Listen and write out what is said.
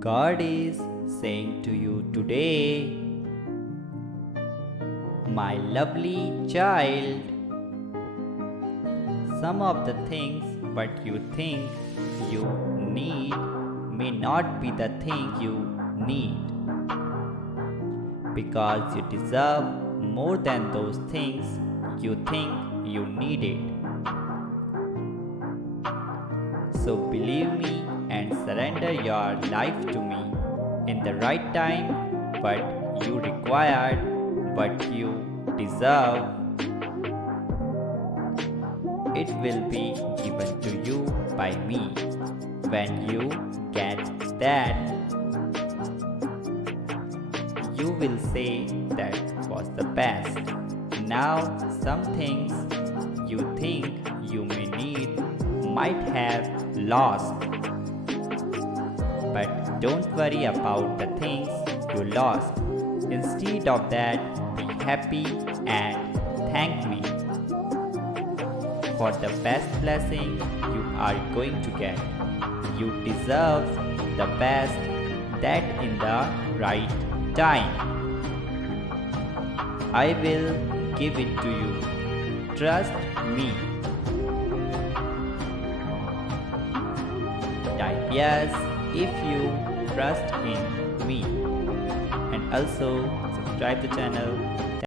God is saying to you today, my lovely child, some of the things what you think you need may not be the thing you need, because you deserve more than those things you think you needed. So believe me and surrender your life to me in the right time. What you required, what you deserve, it will be given to you by me. When you get that, you will say that was the best. Now, some things you think you may need might have lost. But don't worry about the things you lost. Instead of that, be happy and thank me for the best blessing you are going to get. You deserve the best, that in the right time. I will give it to you. Trust me. Type yes if you trust in me. And also subscribe the channel